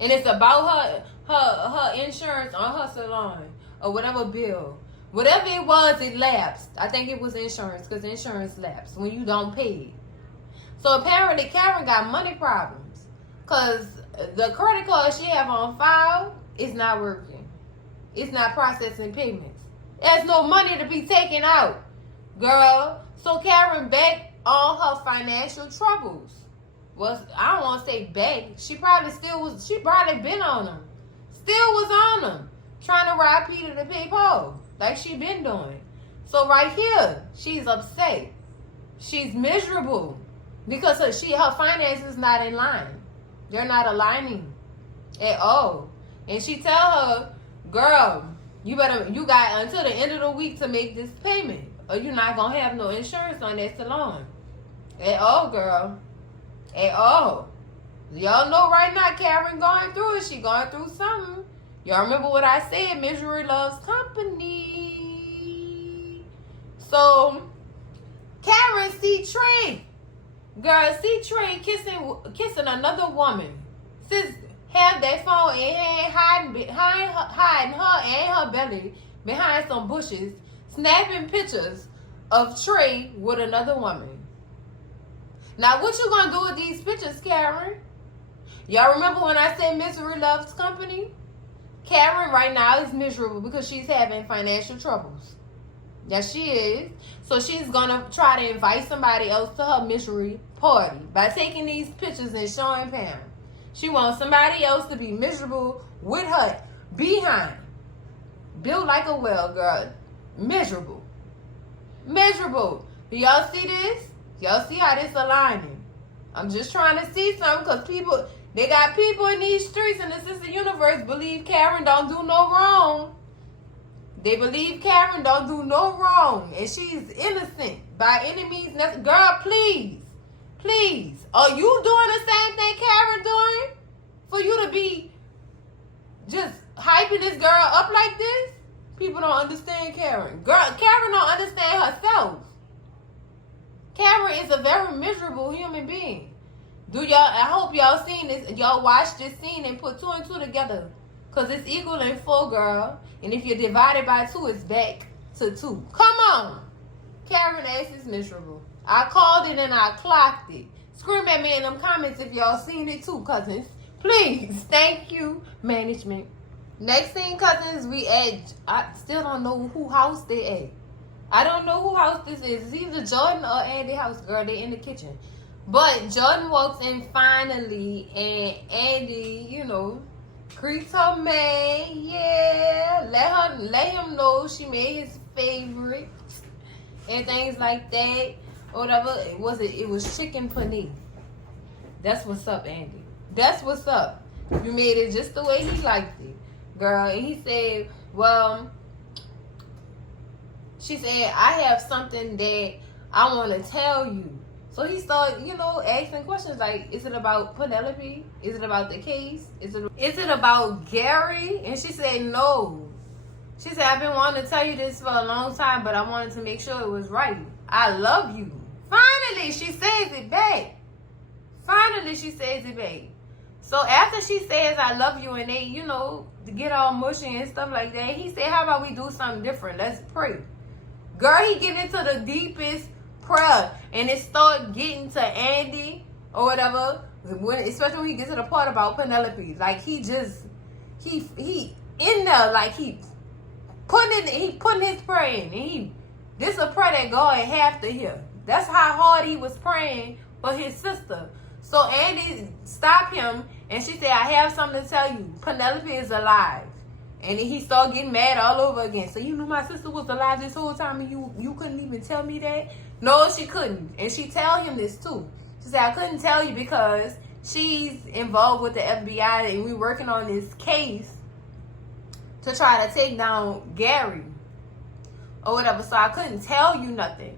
And it's about her insurance on her salon or whatever bill. Whatever it was, it lapsed. I think it was insurance, because insurance lapsed when you don't pay it. So apparently Karen got money problems, because the credit card she have on file is not working. It's not processing payments. There's no money to be taken out, girl. So Karen back on her financial troubles. Well, I don't want to say back. She probably been on them. Still was on them. Trying to ride Peter to pay Paul. Like she been doing. So right here, she's upset. She's miserable. Because her finances not in line. They're not aligning at all. And she tell her, girl, you got until the end of the week to make this payment, or you're not going to have no insurance on that salon. At all, girl. At all. Y'all know right now Karen going through it. She going through something. Y'all remember what I said, misery loves company. So, Karen see Trey. Girl, see Trey kissing another woman. Sis, have that phone in hand, hiding her and her belly behind some bushes, snapping pictures of Trey with another woman. Now, what you gonna do with these pictures, Karen? Y'all remember when I said misery loves company? Karen right now is miserable because she's having financial troubles. Yes, she is. So she's gonna try to invite somebody else to her misery party by taking these pictures and showing Pam. She wants somebody else to be miserable with her behind. Built like a well, girl. Miserable. Miserable. Do y'all see this? Y'all see how this aligning? I'm just trying to see something, because they got people in these streets in the sister universe believe Karen don't do no wrong. They believe Karen don't do no wrong, and she's innocent. by any means necessary. Girl, please. Please. Are you doing the same thing Karen doing? For you to be just hyping this girl up like this? People don't understand Karen. Girl, Karen don't understand herself. Karen is a very miserable human being. I hope y'all seen this. Y'all watch this scene and put 2 and 2 together. Because it's equal in 4, girl. And if you're divided by 2, it's back to 2. Come on. Karen ass is miserable. I called it and I clocked it. Scream at me in them comments if y'all seen it too, cousins. Please. Thank you, management. Next thing, cousins, I still don't know who house they at. I don't know who house this is. It's either Jordan or Andy house, girl. They in the kitchen. But Jordan walks in finally, and Andy, greets her man. Yeah, let him know she made his favorite and things like that. Or whatever. It was chicken paneer. That's what's up, Andy. That's what's up. You made it just the way he liked it, girl. And he said, well, she said, I have something that I want to tell you. So he started, asking questions like, is it about Penelope? Is it about the case? Is it about Gary? And she said, no. She said, I've been wanting to tell you this for a long time, but I wanted to make sure it was right. I love you. Finally, she says it back. So after she says, I love you, and they, to get all mushy and stuff like that, he said, how about we do something different? Let's pray. Girl, he get into the deepest prayer, and it start getting to Andy or whatever, especially when he gets to the part about Penelope. Like, he in there, like, he putting his prayer in, and this is a prayer that God have to hear. That's how hard he was praying for his sister. So Andy stopped him, and she said, I have something to tell you. Penelope is alive. And then he started getting mad all over again. So you knew my sister was alive this whole time, and you couldn't even tell me that? No, she couldn't. And she tell him this too. She said, I couldn't tell you because she's involved with the FBI, and we're working on this case to try to take down Gary or whatever. So I couldn't tell you nothing.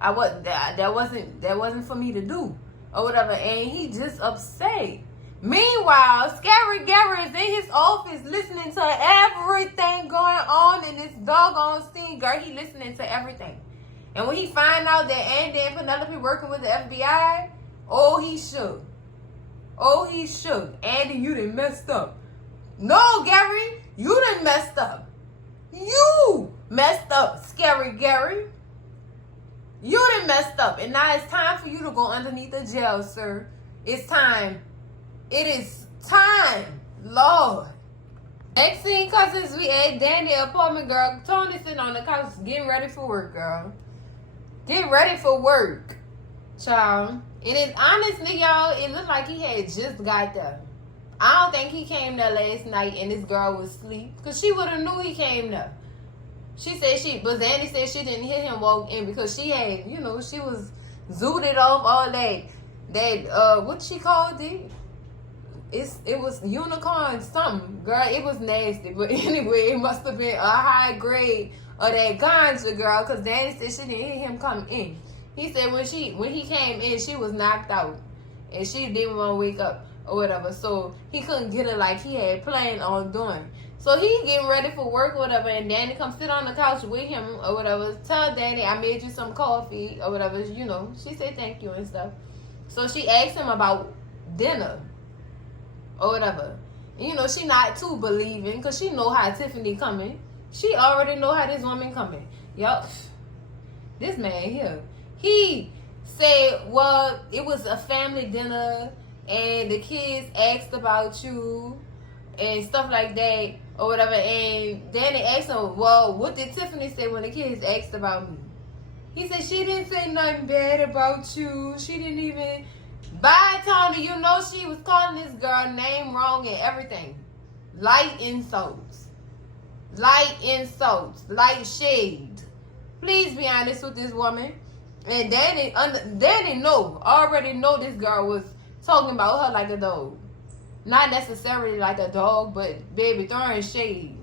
That wasn't for me to do or whatever. And he just upset. Meanwhile, Scary Gary is in his office listening to everything going on in this doggone scene. Girl, he listening to everything. And when he find out that Andy and Penelope working with the FBI, he shook. Andy, you done messed up. No, Gary, you done messed up. You messed up, Scary Gary. You done messed up. And now it's time for you to go underneath the jail, sir. It's time. It is time, Lord. Next scene, cousins, we at Danny apartment, girl. Tony sitting on the couch getting ready for work, girl. Get ready for work, child. And it honestly, y'all, it looked like he had just got there. I don't think he came there last night and this girl was asleep, because she would have knew he came there. She said but Danny said she didn't hear him walk in because she had, she was zooted off all that, what she called it? It was unicorn something, girl. It was nasty, but anyway, it must have been a high grade of that ganja, girl, because Danny said she didn't hear him come in. He said when he came in, she was knocked out, and she didn't want to wake up or whatever, so he couldn't get her like he had planned on doing. So he getting ready for work or whatever, and Danny come sit on the couch with him or whatever. Tell Danny I made you some coffee or whatever, She said thank you and stuff. So she asked him about dinner or whatever. And, she not too believing because she know how Tiffany coming. She already know how this woman coming. Yup. This man here. He said, well, it was a family dinner and the kids asked about you and stuff like that or whatever. And Danny asked him, well, what did Tiffany say when the kids asked about me? He said, she didn't say nothing bad about you. She didn't even... Bye, Tony. She was calling this girl name wrong and everything. Light insults. Light shade. Please be honest with this woman. And Danny already know this girl was talking about her like a dog. Not necessarily like a dog, but baby, throwing shade.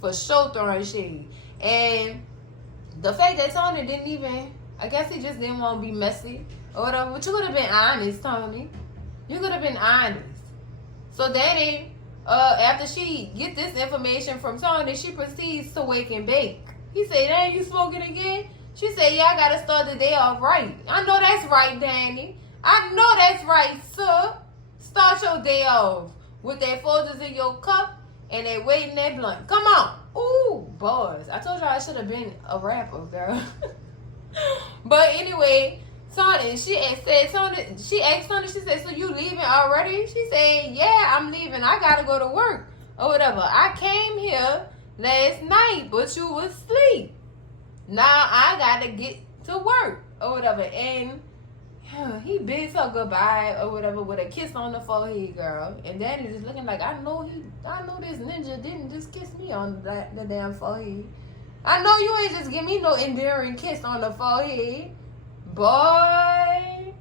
For sure throwing shade. And the fact that Tony didn't even I guess he just didn't want to be messy or whatever. But you could have been honest, Tony. You could have been honest. So Danny, after she get this information from Tony, she proceeds to wake and bake. He said, "Dang, you smoking again?" She said, "Yeah, I gotta start the day off right." I know that's right, Danny. I know that's right, sir. Start your day off with that Folgers in your cup and that waiting that blunt. Come on. Ooh, bars. I told y'all I should have been a rapper, girl. But anyway, Tony, she asked Tony, she said, "So you leaving already?" She said, "Yeah, I'm leaving. I gotta go to work or whatever. I came here last night, but you was asleep. Now I gotta get to work or whatever." And he bids her goodbye or whatever with a kiss on the forehead, girl. And Danny just looking like, I know this ninja didn't just kiss me on the damn forehead. I know you ain't just give me no endearing kiss on the forehead, boy.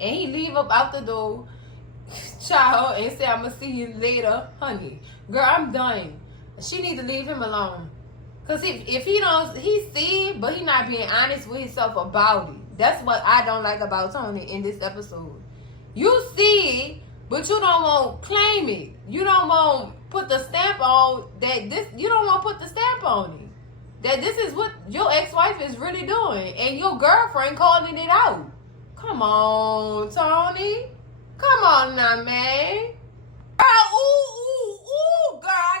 And he leave up out the door, child, and say, "I'm gonna see you later, honey." Girl, I'm done. She need to leave him alone. Cause if he don't, he see it, but he not being honest with himself about it. That's what I don't like about Tony in this episode. You see it, but you don't want to claim it. You don't want to put the stamp on that. You don't want to put the stamp on it. That this is what your ex-wife is really doing, and your girlfriend calling it out. Come on, Tony. Come on now, man. Girl, ooh, girl, I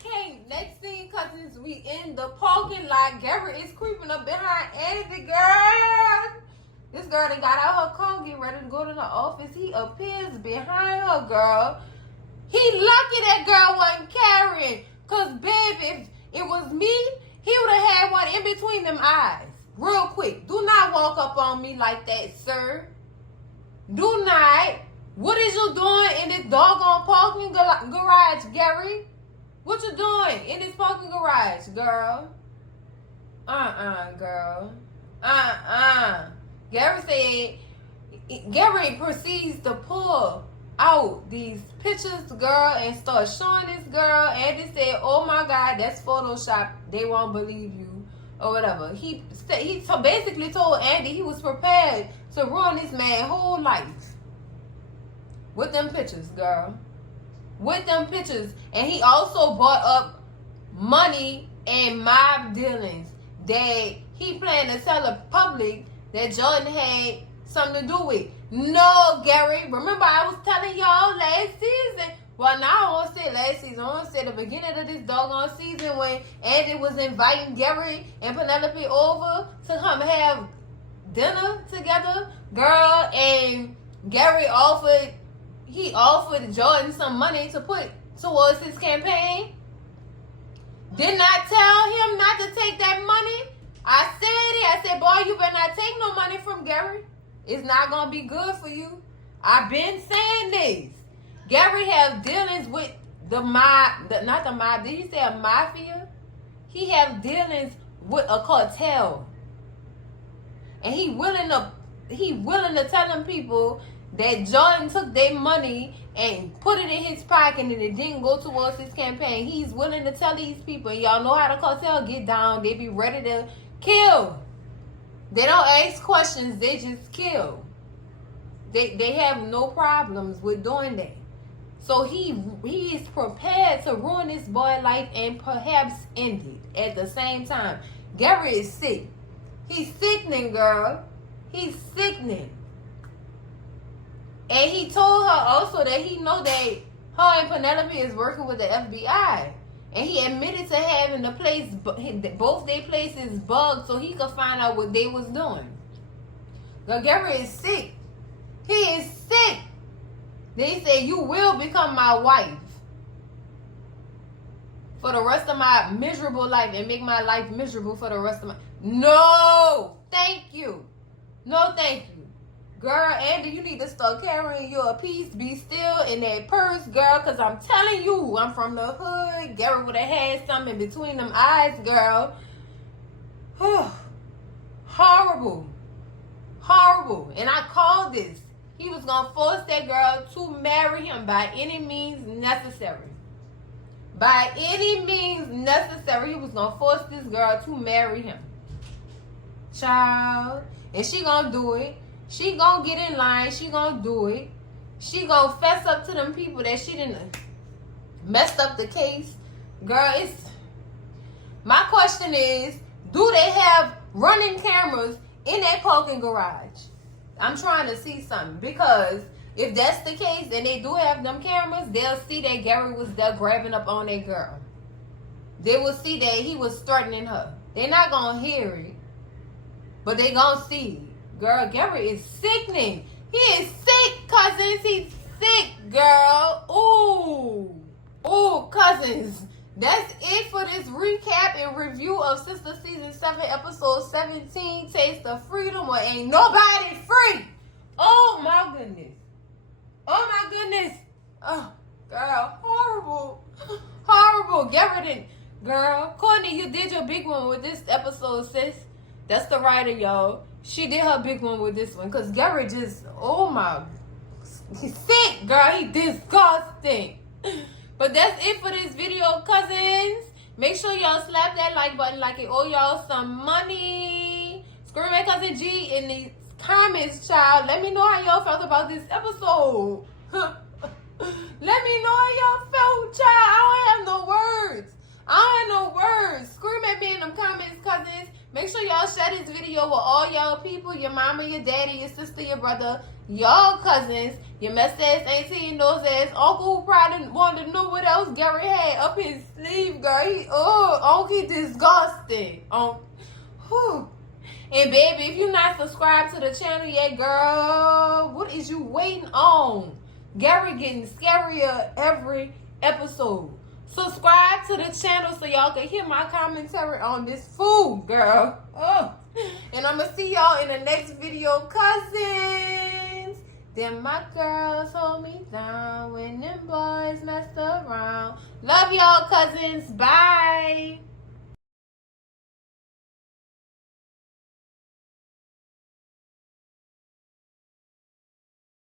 can't. Next thing, cousins, we in the parking lot. Garrett is creeping up behind Andy, girl. This girl that got out her car, get ready to go to the office. He appears behind her, girl. He lucky that girl wasn't carrying. Cause, babe, if it was me, he would have had one in between them eyes. Real quick. Do not walk up on me like that, sir. Do not. What is you doing in this doggone parking garage, Gary? What you doing in this parking garage, girl? Girl. Gary proceeds to pull out these pictures, girl, and start showing this girl. Andy said, "Oh my God, that's Photoshop. They won't believe you," or whatever. He basically told Andy he was prepared to ruin this man's whole life with them pictures, girl. With them pictures. And he also brought up money and mob dealings that he planned to tell the public that Jordan had something to do with. No, Gary. Remember I was telling y'all last season. Well, now I won't say last season. I want to say the beginning of this doggone season when Andy was inviting Gary and Penelope over to come have dinner together, girl. And Gary offered Jordan some money to put towards his campaign. Did not tell him not to take that money. I said it. I said, "Boy, you better not take no money from Gary. It's not going to be good for you." I've been saying this. Gary have dealings with the mob. Not the mob. Did he say a mafia? He have dealings with a cartel. And he willing to tell them people that Jordan took their money and put it in his pocket and it didn't go towards his campaign. He's willing to tell these people. And y'all know how the cartel get down. They be ready to kill. They don't ask questions. They just kill. They have no problems with doing that. So he is prepared to ruin this boy's life and perhaps end it at the same time. Gary is sick. He's sickening, girl. He's sickening. And he told her also that he know that her and Penelope is working with the FBI. And he admitted to having both their places bugged so he could find out what they was doing. Now, Gary is sick. He is sick. They say, "You will become my wife for the rest of my miserable life and make my life miserable for the rest of my..." No, thank you. No, thank you. Girl, Andy, you need to start carrying your peace, be still in that purse, girl, because I'm telling you, I'm from the hood. Gary would have had something in between them eyes, girl. Horrible. Horrible. And I called this. He was going to force that girl to marry him by any means necessary. By any means necessary, he was going to force this girl to marry him. child. And she gonna do it. She gonna get in line. She gonna do it. She gonna fess up to them people that she didn't messed up the case. Girl, it's... My question is, do they have running cameras in that parking garage? I'm trying to see something. Because if that's the case, and they do have them cameras, they'll see that Gary was there grabbing up on that girl. They will see that he was threatening her. They're not gonna hear it, but they gonna see it. Girl, Gary is sickening. He is sick, cousins. He's sick, girl. Ooh. Ooh, cousins. That's it for this recap and review of Sistas Season 7, Episode 17, Taste of Freedom, or Ain't Nobody Free. Oh, my goodness. Oh, my goodness. Oh, girl. Horrible. Horrible. Gary didn't. Girl, Courtney, you did your big one with this episode, sis. That's the writer, y'all. She did her big one with this one. Because Gary just, oh my, he's sick, girl. He disgusting. But that's it for this video, cousins. Make sure y'all slap that like button like it owe y'all some money. Scream at Cousin G in the comments, child. Let me know how y'all felt about this episode. Let me know how y'all felt, child. I don't have no words. I don't have no words. Scream at me in them comments, cousins. Make sure y'all share this video with all y'all people. Your mama, your daddy, your sister, your brother, y'all cousins, your mess ass auntie, your nose ass uncle who probably wanted to know what else Gary had up his sleeve, girl. He disgusting. And baby, if you're not subscribed to the channel yet, girl, what is you waiting on? Gary getting scarier every episode. Subscribe to the channel so y'all can hear my commentary on this food, girl. Oh. And I'm going to see y'all in the next video, cousins. Then my girls hold me down when them boys mess around. Love y'all, cousins. Bye.